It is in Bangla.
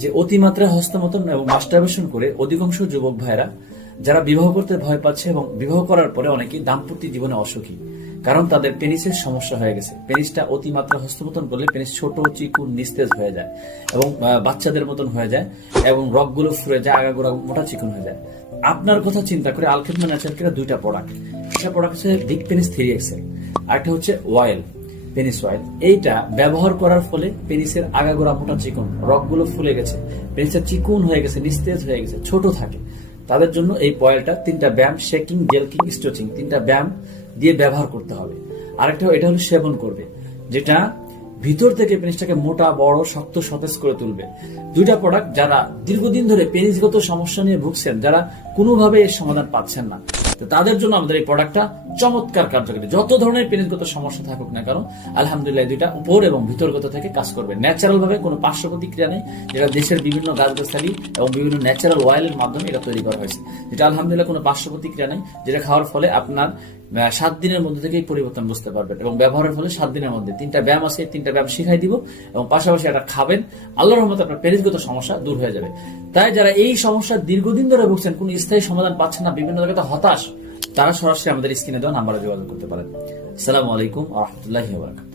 যে অতিমাত্রায় হস্তমৈথুন এবং মাস্টারবেশন করে অধিকাংশ যুবক ভাইরা যারা বিবাহ করতে ভয় পাচ্ছে এবং বিবাহ করার পরে অনেকেই দাম্পত্য জীবনে অসুখী, কারণ তাদের পেনিসের সমস্যা হয়ে গেছে। পেনিসটা অতিমাত্রা হস্তমৈথুন করলে পেনিস ছোট, চিকুন, নিস্তেজ হয়ে যায় এবং বাচ্চাদের মতন হয়ে যায় এবং রগগুলো ফুরে যায়, আগাগোড়া মোটা চিকুন হয়ে যায়। আপনার কথা চিন্তা করে আলখিদমা ন্যাচারাল কেয়ার দুইটা প্রোডাক্ট, একটা প্রোডাক্ট হচ্ছে ডিক পেনিস 3XL, আরেকটা হচ্ছে অয়েল, পেনিস অয়েল। এইটা ব্যবহার করার ফলে পেনিসের আগাগোড়া মোটা চিকুন, রগগুলো ফুলে গেছে, পেনিসের চিকুন হয়ে গেছে, নিস্তেজ হয়ে গেছে, ছোট থাকে, তাদের জন্য এই অয়েলটা 3টা ব্যায়াম, শেকিং, জেলকিং, স্ট্রেচিং, 3টা ব্যায়াম দিয়ে ব্যবহার করতে হবে। আরেকটা এটা হলো সেবন করবে, যেটা ভিতর থেকে পেনিসটাকে মোটা, বড়, শক্ত, সতেজ করে তুলবে। দুইটা প্রোডাক্ট যারা দীর্ঘদিন ধরে পেনিসগত সমস্যা নিয়ে ভুগছেন, যারা কোনোভাবে এর সমাধান পাচ্ছেন না, তো তাদের জন্য আমাদের এই প্রোডাক্টটা চমৎকার কার্যকরী। যত ধরনের পেনিসগত সমস্যা থাকুক না কেন, আলহামদুলিল্লাহ দুইটা উপর এবং ভিতরগত থেকে কাজ করবে ন্যাচারাল ভাবে, কোনো পার্শ্ব প্রতিক্রিয়া নেই, যেটা দেশের বিভিন্ন গাছগাছালি এবং বিভিন্ন ন্যাচারাল অয়েলের মাধ্যমে এটা তৈরি করা হয়েছে, যেটা আলহামদুলিল্লাহ কোনো পার্শ্ব প্রতিক্রিয়া নেই, যেটা খাওয়ার ফলে আপনার 7 দিনের মধ্যে থেকেই পরিবর্তন বুঝতে পারবেন। এবং ব্যবহারের ফলে 7 দিনের মধ্যে 3টা ব্যায়াম আছে, 3টা ব্যায়াম শিখাই দিব এবং পাশাপাশি এটা খাবেন, আল্লাহর রহমতে আপনার পেনিসগত সমস্যা দূর হয়ে যাবে। তাই যারা এই সমস্যা দীর্ঘদিন ধরে ভুগছেন, কোনো স্থায়ী সমাধান পাচ্ছেন না, বিভিন্ন জায়গাতে হতাশ, তারা সরাসরি আমাদের স্ক্রিনে দেওয়া নাম্বারে যোগাযোগ করতে পারেন। আসসালামু আলাইকুম ওয়া রাহমাতুল্লাহি ওয়া বারাকাতুহু।